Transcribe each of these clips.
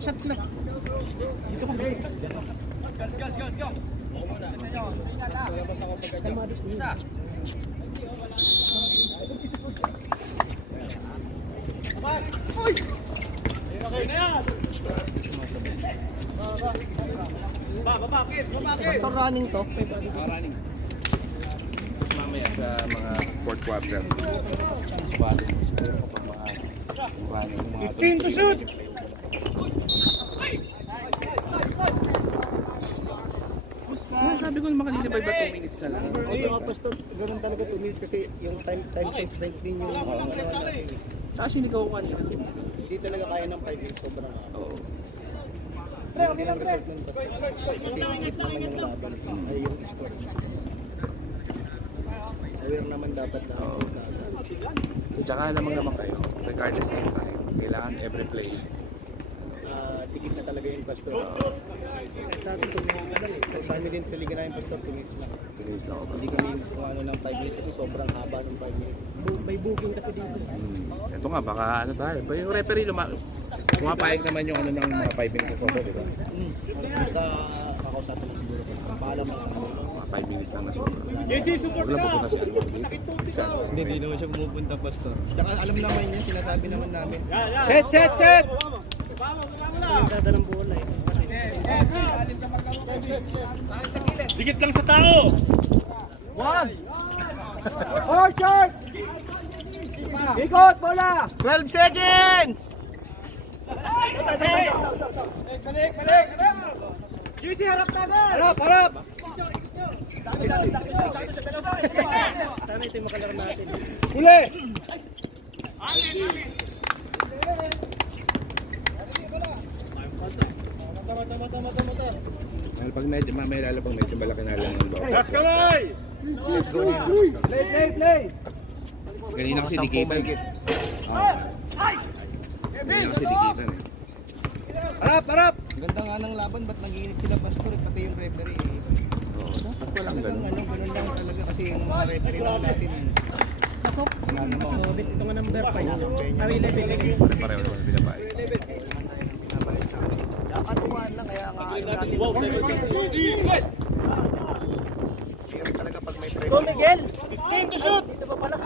Shot lang. Dito ka. Pastor running to. Running. Mamaya sa mga fourth quarter. Bali, siguro kapag mga running, mga 15 to shoot! Sabi ko makalilibay ba 2 minutes na lang? Oo, Pastor, ganun talaga 2 minutes kasi yung time constraint din yung Saka sinigaw ka niya. hindi talaga kaya ng 5 minutes sobrang Oo. hindi lang result nun Pastor. Kasi higit naman yung laban ay yung score. Aware naman dapat na. Tsaka naman kayo, regardless ng time, kailangan every play. Tikit na talaga yung Pastor. Sa atin kung makakadali. Sa amin din sa liga namin Pastor, 2 minutes lang. Tulis lang ako. Hindi kami kung ano ng 5 minutes kasi sobrang haba ng 5 minutes. May booking kasi dito. Ito nga, baka ano tayo. Yung referee, pumapayag naman yung ano ng mga 5 minutes na sobo, di ba? Basta kakausapin mo siguro. Paalam mo. Mga 5 minutes lang na sobo. Huwag lang pupunta sa kanila dito. Hindi naman siya pumupunta, Pastor. Tsaka alam naman niya, sinasabi naman namin. Set! Ganda ng bola eh. Dikit lang sa tao! One! Four shot! Ikot, bola! 12 seconds! Balik! GC, harap namin! Harap! Sana ito yung makalaro natin. Huli! Pag medyo, mamaya lalabang medyo malaki na lang yung bawang. Gas kamay! Play! Kanina kasi dikitan. Kanina kasi dikitan eh. Harap! Ganda nga ng laban, ba't nag-iinip sila Pastor, pati yung referee eh. Dapat walang Ganun ganun. lang talaga kasi yung mga referee lang natin eh. Pasok! So, ito nga number 5. Ari level. Pare-pareho naman pinapay. Nakatuwaan lang kaya nga ayaw natin. Hirap talaga pag may pressure. Go Miguel! 15 to shoot! Dito pa pala.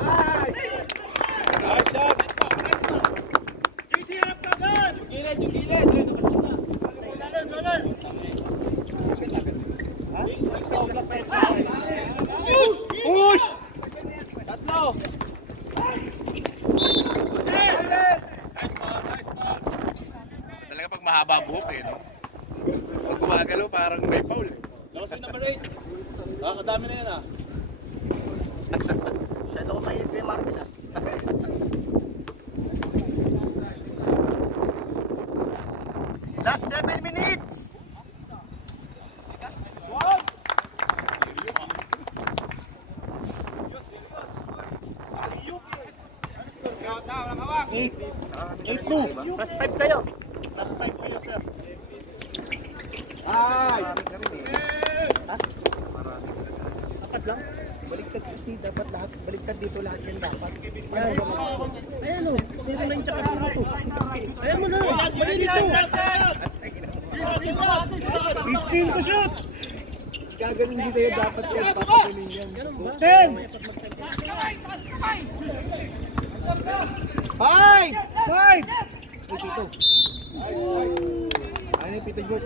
Nice shot! GC, harap ka agad! Yung gilid! Push! Tatlo! Talaga pag mahaba ang buhok eh, no? Pag gumagalaw parang may foul eh. Lakas number 8. Kadami na yan ah. Siya daw may FB Martin ah. Last 7 minutes! Eight. 8-2. Plus 5 kayo. Last 5 kayo, sir. Ay! Dapat lang. Baliktad kasi dapat lahat. Baliktad dito lahat yan dapat. Ayan o. 09 tsaka 02. Ayan mo na. Balik dito. 15 to shoot. Gagaling dito yung dapat yan. Papagaling yan. 10. 5! 5! Ay, Pito. Ay, Pito Good.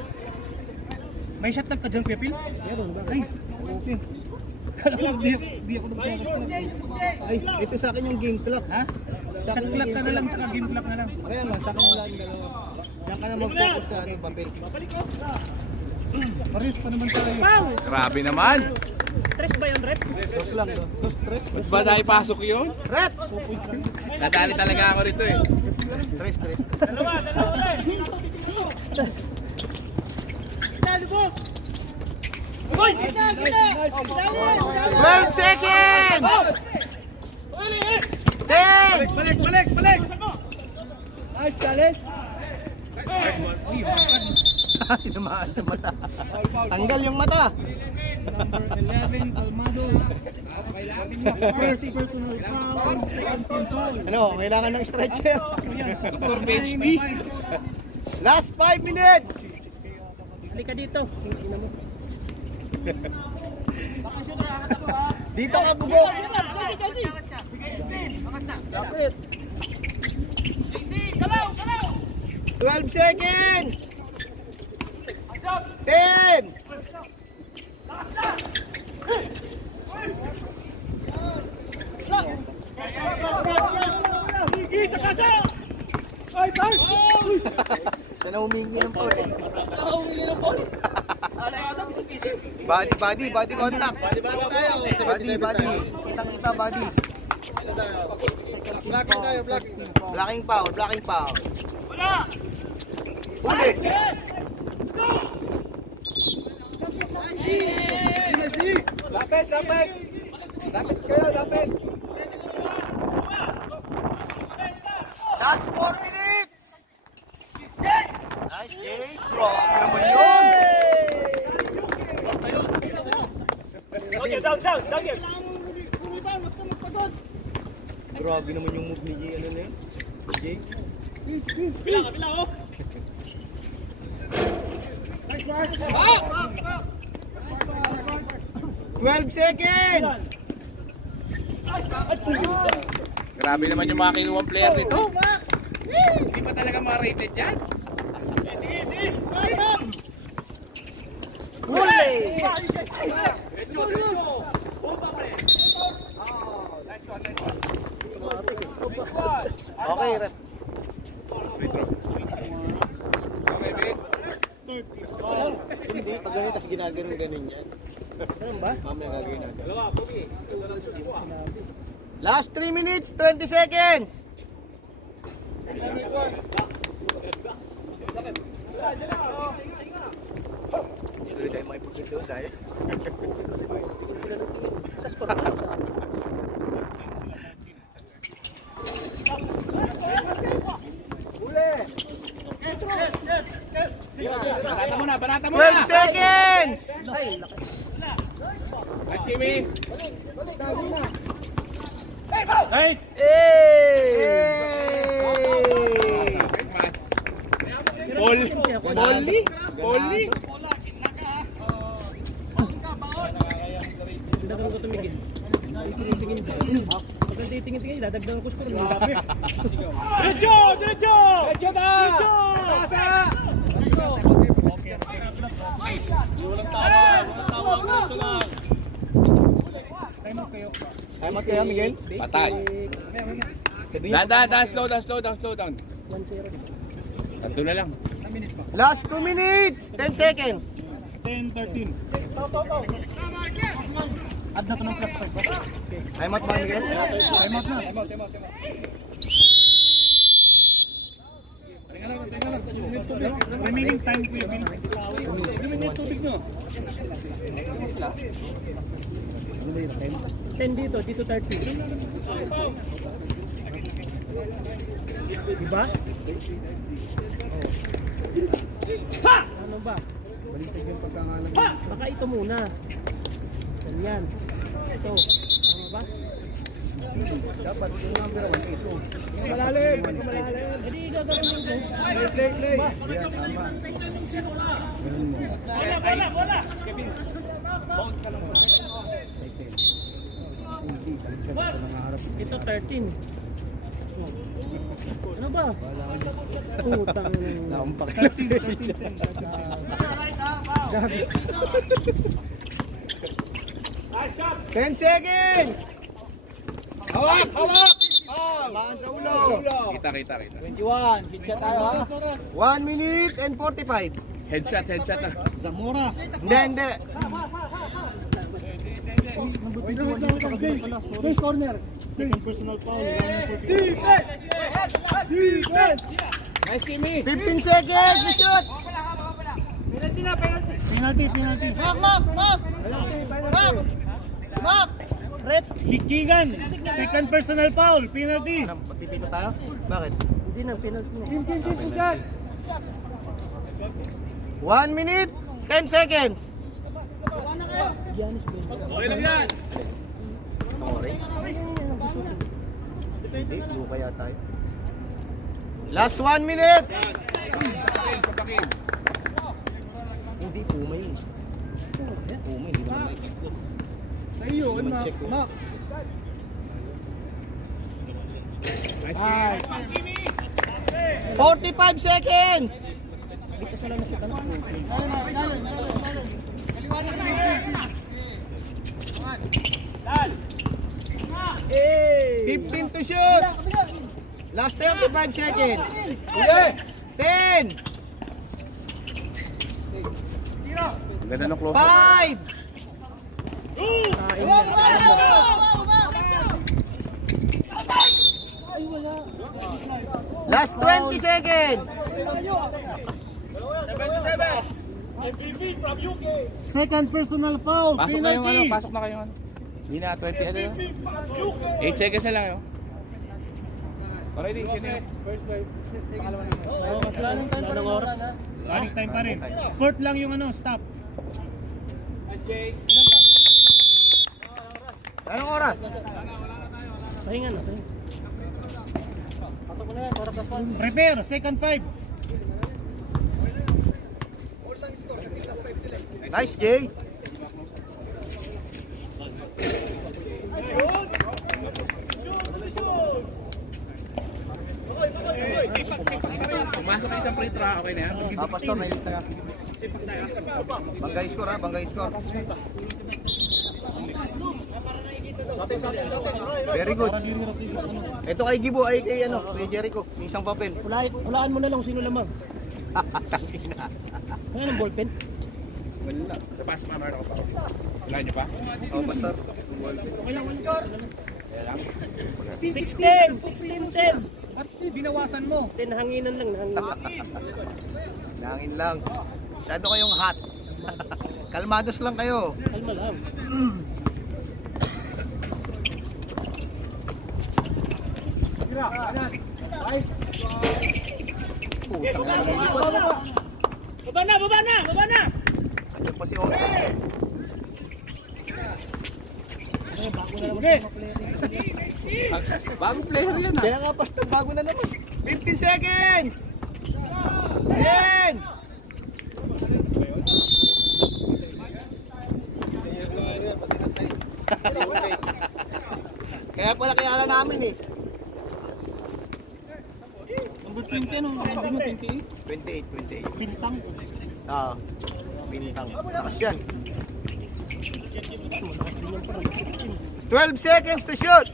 May shot ka dyan, Kuya Pil? Meron ba? Ay, okay. Kala ko, di ako nagkakaroon. Ay, ito sa akin yung game clock. Ha? Shot clock ka na lang, tsaka game clock na lang. Kaya nga, sa akin yung lang dalawa. Diyan ka na mag-focus sa ano, papel. Paris pa naman tayo. Grabe naman! Tres ba yung rep? Dos lang, dos, tres. Ba't ba dahil pasok yun? Rep! Nadali talaga ako rito eh. Tres. Dalawa! Uy! 12 seconds! 10! Balik! Nice challenge! Tinamaan sa mata. Tanggal yung mata. Number 11, Almados. First personal foul, second team foul. Ano, kailangan ng stretcher. Score HD. Last 5 minutes. Halika dito. Dito ka, bugok. 12 seconds. 10. Sa kasa. Siya na humingi ng foul eh. Body contact. Body. Kitang-kita body. Blocking foul. Huli. Lapit kayo. Last 4 minutes. Nice, Jay. Strong naman yun. Okay, down. Grabe naman yung move ni Jay. Ano na yun? Jay? Kabila, oh. 12 seconds. Grabe naman yung mga kinuwang player nito. Hindi pa talaga ma-rated yan. Okay, ref. Hindi, pag ganito, tapos ginaganon yan. Mamaya gagawin natin. Last 3 minutes, 20 seconds. Tuloy tayo makipagpinto tayo. Barata mo 12 seconds. Nice, Kimi. Nice. Bolly. Dagang ko tumigil. Pag titingin-tingin, dadagdagan ko score. Diretso da. Walang tawa, diretso lang. Time out kaya, Miguel? Patay. Dan, slow down. 1-0. Tanto na lang. Last 2 minutes, 10 seconds. 10-13. Add na to ng plus 5. Time out ba, Miguel? Time out na. Remaining time ko yung Tubig nyo. 10 dito 30. Diba? Ano ba? Baliktad yung pagkangalan. Baka ito muna. Ganyan. Ito. Ano ba? Dapat yung number 1, ito. Malalim. Hindi gagawin mo ito. Play. Yan, tama. Ganun mo. Bola. Ito 13. Ano ba? Putang. Naampak. 10 seconds! Hawak! Maan sa ulo. Kita. 21. Hit tayo ha. 1 minute and 45. Headshot na. Zamora. Hindi. First corner. Second personal foul. Nice, Kimi. 15 seconds! We shoot! Penalty. Mark! Red. Likigan. Second personal foul. Penalty. Magpipito tayo? Bakit? Hindi na penalty. 1 minute, 10 seconds. Giannis ba yun? Okay lang yan. Orange. Hindi, blue kaya tayo. Last 1 minute. Sa takin. Hindi, Puma yun. Puma, hindi ba naman. Sa'yo yun, Mac. 45 seconds. Dito sila na siya tanong. Hey! 15 to shoot. Last 35 seconds. Uli! 10, Ang ganda ng close. 5, Kain yan. last 20 seconds. Second personal foul. Pasok na yung ano, pasok na kayo ano. Hindi na, 20 ano yun? 8 seconds na lang yun. Already, sino yun? Anong oras? Running time pa rin. Fourth lang yung ano, stop. Anong oras? Pahinga na. Pahinga. Prepare, second 5. Nice, Jay. Pumasok na isang free throw, okay na yan. Pastor, may lista ka. Banggay score ha, banggay score. Very good. Ito kay Gibo, ay kay ano, kay Jericho, yung isang papel. Hulaan mo na lang sino lamang. Ano ang ballpen? Wala. Sa pasok na meron ako pa. Wala niyo pa? Oh, Pastor. 16! 16-10! At Steve, binawasan mo. 10 hanginan lang. Langin lang. Masyado kayong hot. Kalmados lang kayo. Kalma lang. Baba na! Baba na! Baba na! Andiyan pa si Oki. Bagong player yan Kaya nga, Pastor, bago na naman. 15 seconds! 10! Kaya pala kaya namin eh. Number 20 ano? Number mo 28? 28. Bintang. Ah, bintang. Takas yan. 12 seconds to shoot!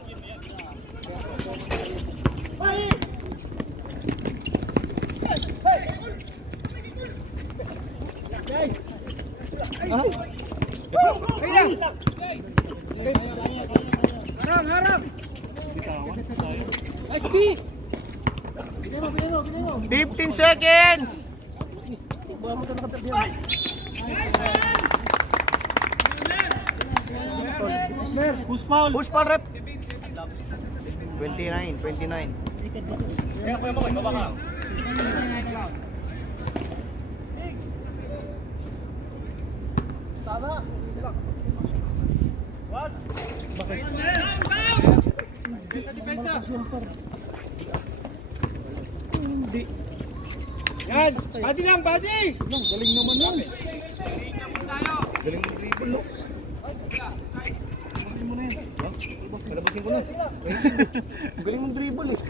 Harap! 15 seconds! Who's foul? Who's foul, rep? 29. Hindi. Yan! Body lang, body! Galing naman yan. Galing mo dribble, no? Palabasin mo na yan. Palabasin ko na. Galing mong dribble eh.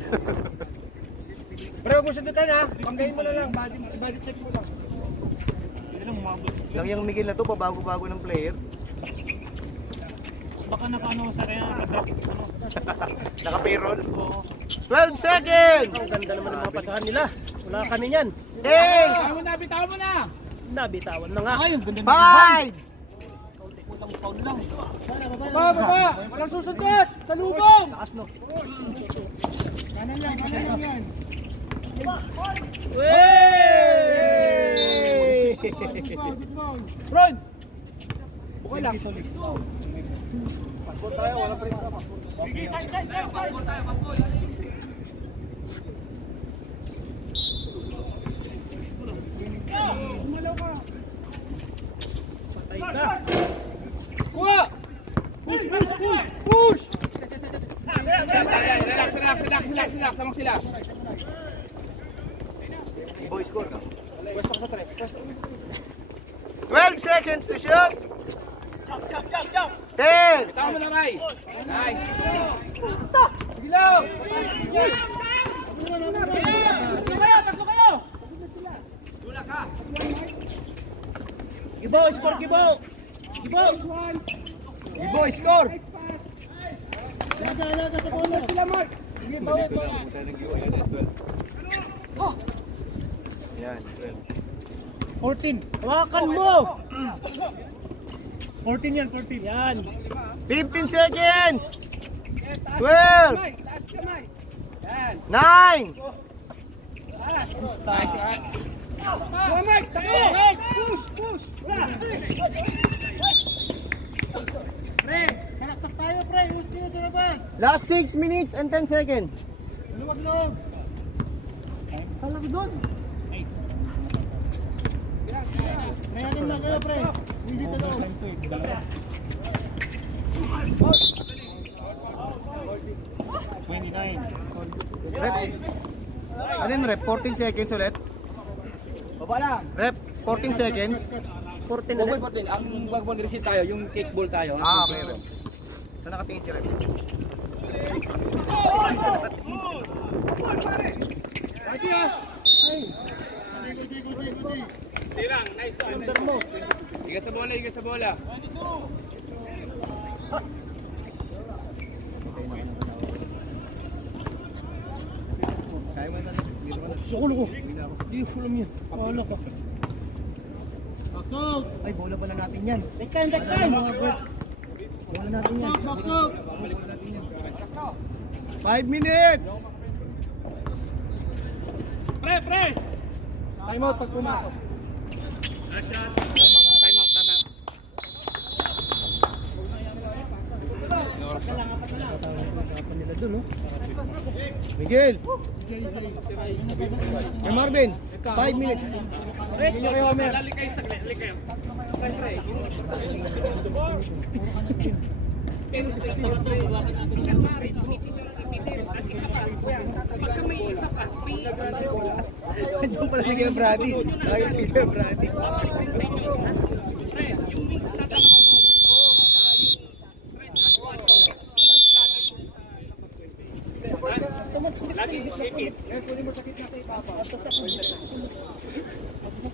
Pero huwag mo sundutan ha. Panggayin mo na lang. Body check mo lang. Lang yung Miguel na to, pabago-bago ng player. Baka naka-ano sa kaya naka-draft. Naka-payroll. 12 seconds! Ang ganda naman ng mga pasahan nila. Wala kami yan. 8! Bitawan mo na! Nabitawan na nga. 5! Baba! Walang susundot! Sa lubong! Taas no. Kanan yan. Wey! Ron! Buka lang. Relax. Samang sila. Boy, score ka. 12 seconds to shoot. Jump. 10. Tama mo na, Ray. Nice. Gilaw! Gibo, score Gibo! Gibo! Ibo, score. Laga sa corner sila, Mark! Sige, bawat mo. Yan, 14. Hawakan mo! 14 yan, 14. Yan! 15 seconds. 12. Taas kamay. Yan. 9. Taas. Nice. Kuha, Mark! Takbo! Push! Pre! Kalaktak tayo, pre! Gusto nyo sa labas! Last 6 minutes and 10 seconds. Maluwag loob! Kalaki doon! Nayanin na kayo, pre! Hindi ka loob! Rep. Ano yun, rep? 14 seconds ulit. Baba lang. Rep, 14 seconds. 14 Huwag ulit. mo 14. Ang mag-receive tayo, yung kickball tayo. Okay, rep. Saan nakatingin si rep? Igat sa bola. Kaya mo na. Dito ka na. Solo ko. Hindi ko alam yan. Wala ka. Ay, bola pala natin yan. Take time! Bola natin yan. 5 minutes! Pre! Time out pag pumasok. Miguel! Kay Marvin, 5 minutes. Hindi nyo kayo, Homer. Diyan pala si Kuya Brady. Ayun si Kuya Brady.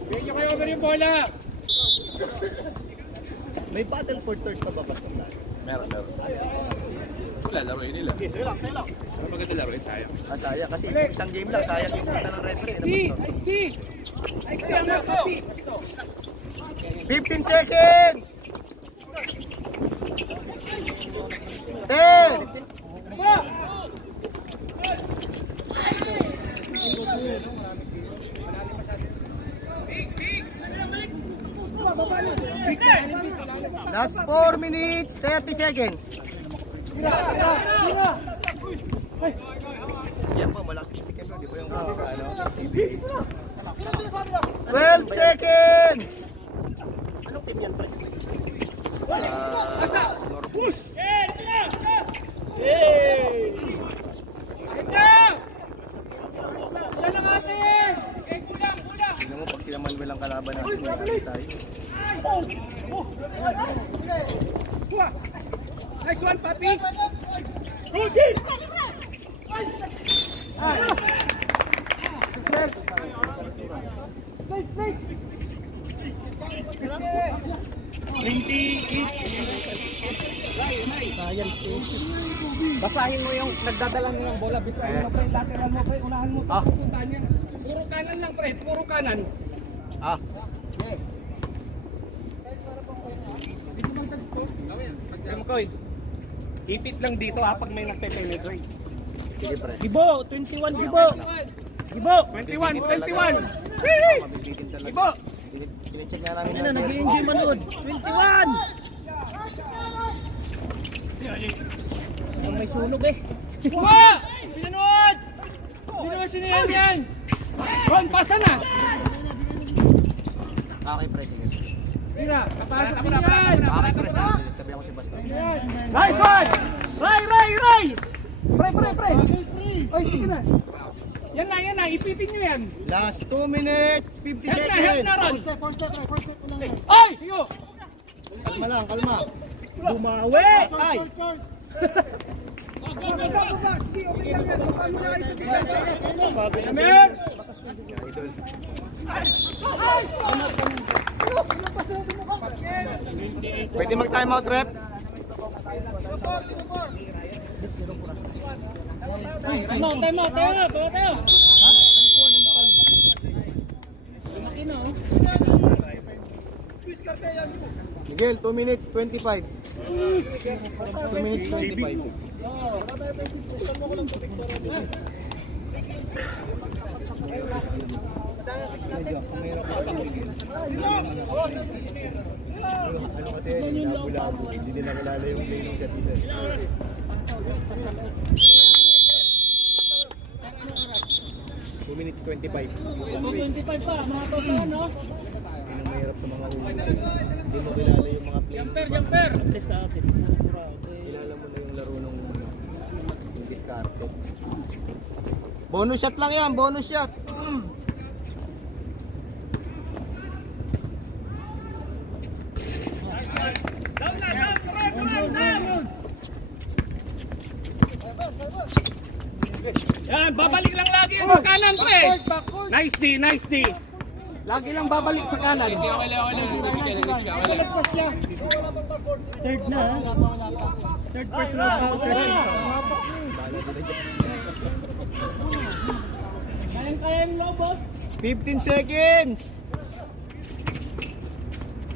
Hindi nyo kayo, Homer, yung bola. May battle for third pa ba ba? Meron. Wala, laruin nila. Ano maganda laruin? Sayang. Sayang kasi isang game lang. Sayang yung punta ng referee. Ice tea! Ang nakapi! 15 seconds! 10! Last 4 minutes, 30 seconds. Tira! Yan po, malaki si Kevin. Di po yung 12 seconds! Push! Yan ang atin! Kulang! Tingnan mo, pag sila Manuel ang kalaban natin, malaki tayo. Nice one, Papi! Basahin mo yung nagdadala mo ng bola. Basahin mo, pre. Lateral mo, pre. Unahan mo. Puntahan yan. Puro kanan lang, pre. Puro kanan. Ah, Koy, ipit lang dito ha pag may nagpe-penetrate. sige pre. Gibo! 21 Gibo! Gibo! 21! Mabibitin talaga. Ibo! Kine-check nga namin Ano, nag-i-enjoy manood. 21! Ang may sunog eh. Kuha! Pinanood! Hindi naman sinihan yan! Ron, pasa na! Okay pre, sige. Tira, kapasok din yan! Okay pre, sabihan ko si Basta. Nice one! Ray! Pre. Oy, sige na. Yan na, ipitin nyo yan. Last 2 minutes, 50 Help seconds. na, Ron. Ay! Kalma lang, kalma. Bumawi! Ay! Amer! Pwede mag-time out, rep? Time out. Miguel, 2 minutes, 25. 2 minutes, 25. Hindi din nakilala yung play ng Gatisa. 2 minutes 25. 25 pa, mga totoo, no? Yun ang mahirap sa mga ulo. Hindi mo kilala yung mga play. Jumper! Please sa akin. Kilala mo na yung laro ng yung discarte. Bonus shot lang yan, bonus shot. Yan, babalik lang lagi yung sa kanan, pre. Nice D. Lagi lang babalik sa kanan. Third na, ha? Third personal foul. Kaya yung low, boss. 15 seconds.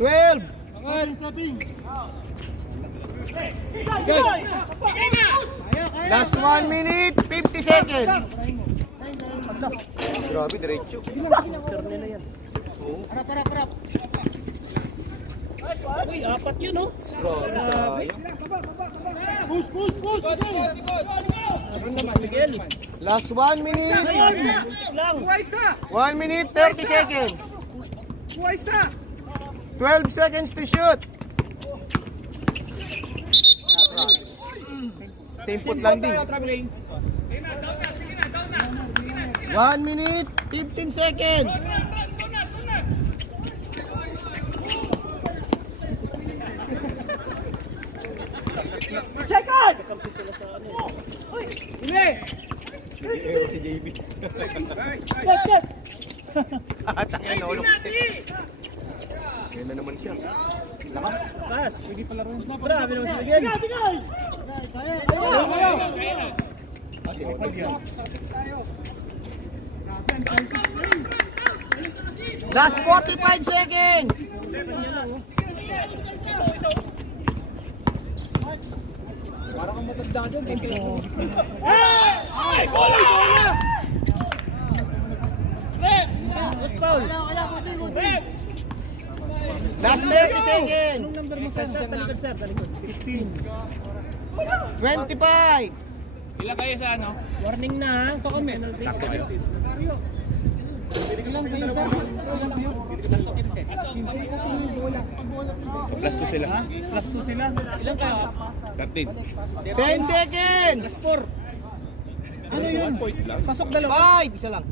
12. Last 1 minute, 50 seconds. Grabe, diretso. Turn nila yan. Uy, apat yun, no? Grabe, sayang. Last 1 minute. Lang. 1 minute, 30 seconds. 12 seconds to shoot. Same foot landing. 1 minute, 15 seconds. Kakampi sila sa ano. Si JB. Tangina na ulo. Yan na naman siya. Lakas. Pass. Grabe naman sila yan. Kasi auto. Last 45 seconds. Parang kang matanda dyan. Last foul. Last 30 seconds. Talikod, sir. Talikod. 25. Ilan kayo sa ano? Warning na, ha? Penalty. Sakto kayo. Plus 2 sila. Plus 2 sila. Ilan kayo? 13. 10 seconds. Ano yun? 1 point lang. Pasok dalawa. 5. Isa lang.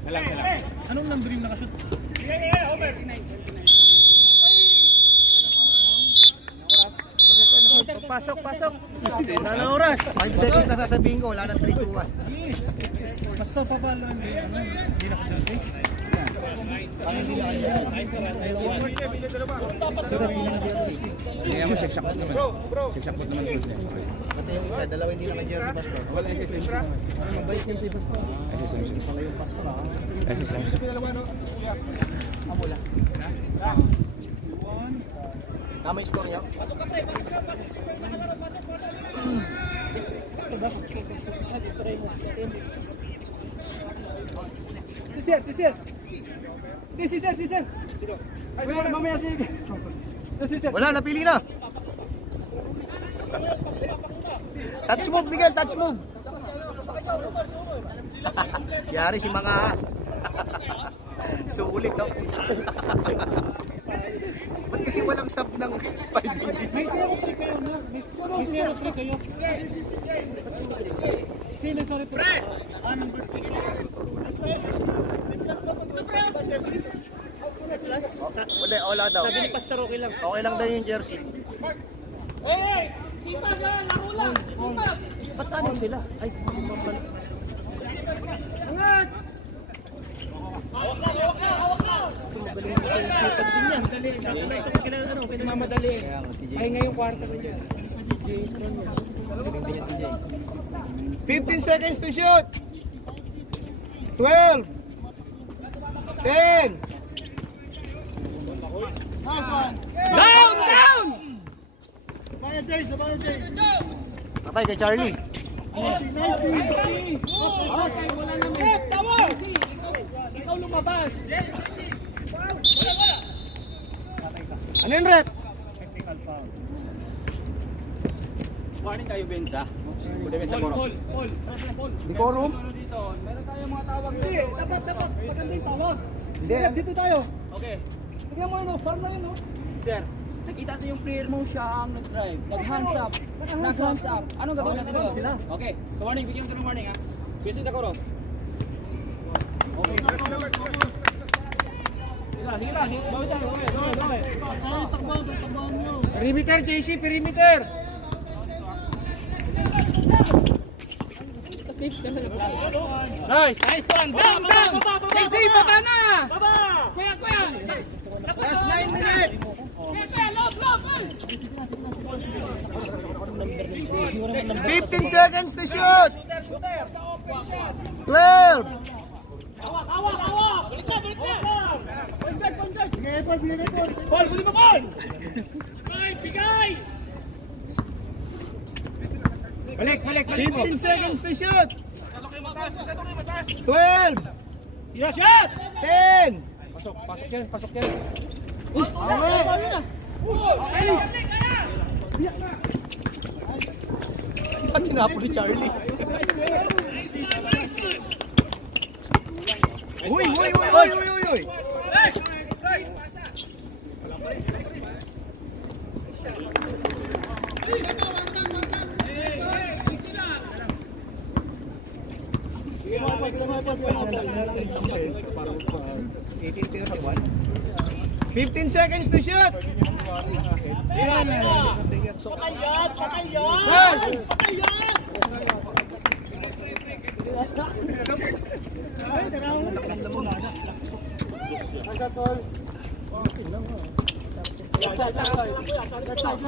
Salang. Anong number yung nakashoot? Pasok. Wala na oras. 5 seconds na sasabihin ko. Wala na 3, 2, 1. Basta papalo hindi naka-jersey. Hindi na kanya. Kaya mo check shot naman. Check shot naman po siya. Pati yung isa, dalawa hindi naka-jersey pastor. Wala SSMC naman. SSMC. SSMC. Tama yung score niya. Sisir. Ay, mamaya si Wala, napili na. Touch move, Miguel, touch move. Yari si mga as. Sulit, no? Ba't kasi walang sub ng 5 minutes. May 0-3 kayo na. May 0-3 kayo. Sino sa return? Number 3. Wala daw. Sabi ni Pastor, okay lang. Okay lang daw yung jersey. Ba't ano sila? Ay, Angat! Mamadali. Ay ngayong kwarto na dyan. 15 seconds to shoot. 12. 10. Down! Patay kay Charlie. Ikaw lumabas. Ano yung rep? Morning kayo, Benza. Pwede Benza mo. Decorum? Meron tayong mga tawag Hindi, dapat. Maganda yung tawag. Hindi. Dito tayo. Okay. Tignan mo yun, farm na yun, no? Sir, nakita natin yung player mo siya ang nag-drive. Nag-hands up. Nag-hands up. Anong gagawin natin doon? sila. Okay. So warning, bigyan ko ng warning ha. Bigyan na koro. Okay. Sige lang. Bawit tayo. Perimeter, JC, perimeter. Nice one. Down. JC, baba na. Kuya. Last 9 minutes. 15 seconds to shoot. 12. Balik. 15 seconds to shoot. 12. 10. Pasok yan. Ba't tinapo ni Charlie? Uy! 15 seconds to shoot.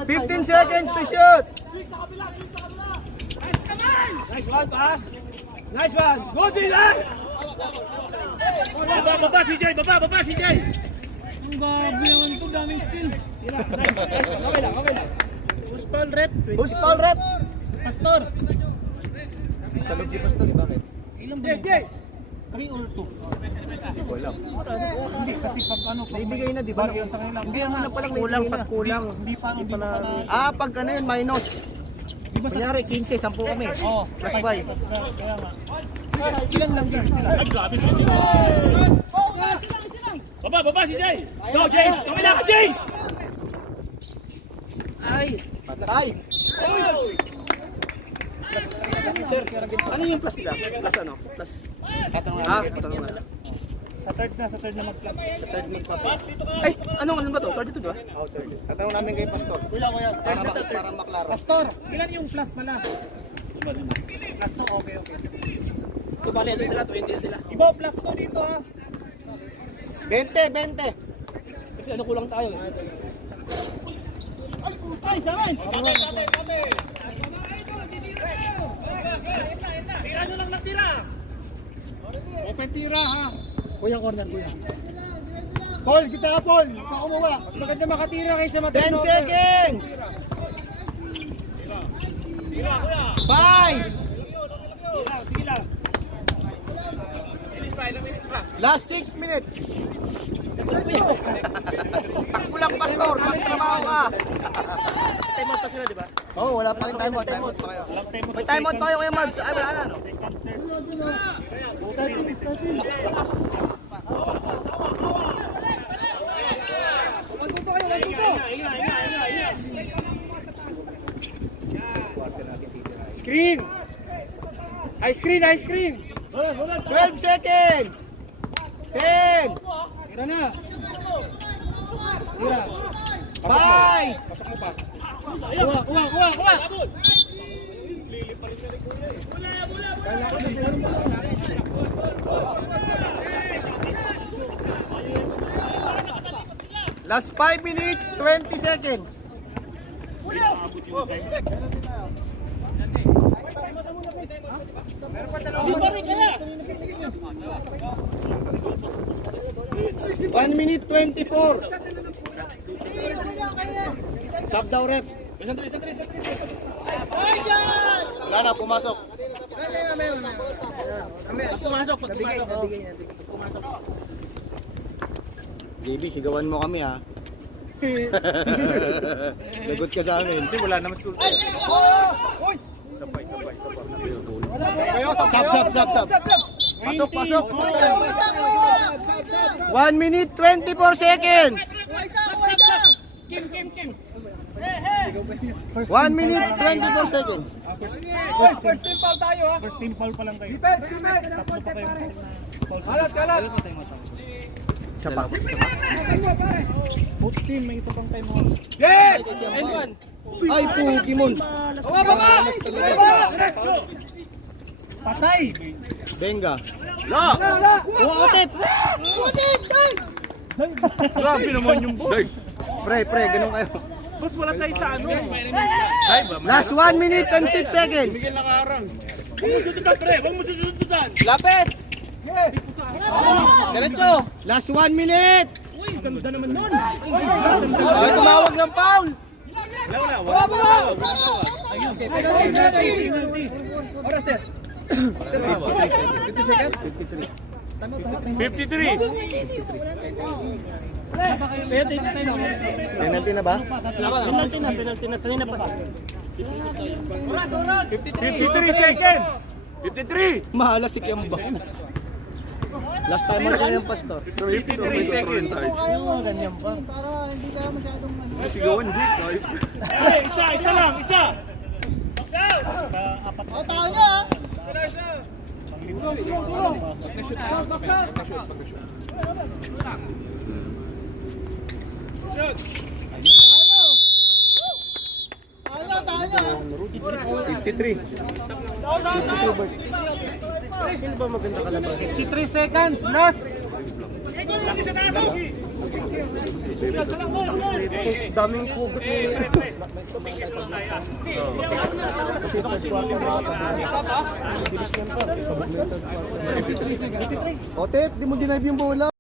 Fifteen seconds to shoot. Nice one. Go, JJ. Baba, CJ. Ang gabi naman ito, daming steal. Okay lang. push ball rep. Who's foul rep? Pastor. Sa Luigi Pastor, bakit? Ilang ba yun? 3 or 2? Hindi ko alam. Hindi, kasi pag ano, Naibigay na, di ba? Yun sa kanila. Hindi, ang una palang Kulang, naibigay na. pag kulang. Hindi pa na. Ah, pag ano yun, minus. Di ba sa... Kunyari, 15, 10 kami. Oo. Plus 5. Kaya nga. Ilan lang din sila? Baba si Jay! Go Jace! Kamila ka Jace! Patay. Sir, ano yung plus nila? Plus ano? Plus... Tatanong Ah, namin. patanong na. Sa third na mag-club. Sa third mag-pass. Ay, ano ba to? 32 di ba? Oh, third. Tatanong namin kay Pastor. Kuya. Para maklaro. Pastor, ilan yung plus pala? Plus 2, okay. So, bali, ito sila, 20 sila. Ibo, plus 2 dito ha. 20. Kasi ano kulang tayo eh. Ay, sa akin! Tira nyo lang tira. Open tira ha. Kuya, corner, kuya. Paul, kita ka Paul. Ikaw kumuha. Mas maganda makatira kaysa 10 matulog. seconds. 5. Last 6 minutes. Takbo lang, Pastor. Magtrabaho ka. Time out pa sila, di ba? Oh, wala pa rin time out. Time out pa kayo. May time out pa kayo kaya Marks. Ay, wala na, no? screen, ice cream. 12 seconds. 10. Tira na. Tira. 5. Kuha. Last 5 minutes, 20 seconds. Di pa rin kaya. 1 minute 24. Stop daw, ref. Wala na, pumasok. Pumasok, pag pumasok. JB, sigawan mo kami ha. Lagot ka sa amin. Hindi, wala naman sultan. Stop. Pasok. 1 minute 24 seconds. 1 minute 24 seconds. First team foul tayo ha. First team foul pa lang kayo. Tatlo pa kayo. Kalat. Isa pa. Both team, may isa pang time mo. Yes! Ay, Pokemon. Patay! Benga. Grabe naman yung boss. Pre, ganun kayo. Boss, wala tayo sa ano. Last 1 minute and 6 seconds. Huwag mo susundan, pre. Huwag mo susundan. Lapit! Diretso! Last 1 minute. Ay, tumawag ng foul! Oras, sir. 50 seconds? 53. Penalty na ba? Penalty na. Kanina pa. 53 seconds. 53. Mahala si Kiamba. Last timer ko yung pastor. 53 seconds. Ganyan pa. Sigawan, Jake. Pre, isa lang. Sino ba maganda kalaban? 53 seconds, last! Daming pugot ni... Otet, di mo dinive yung bola.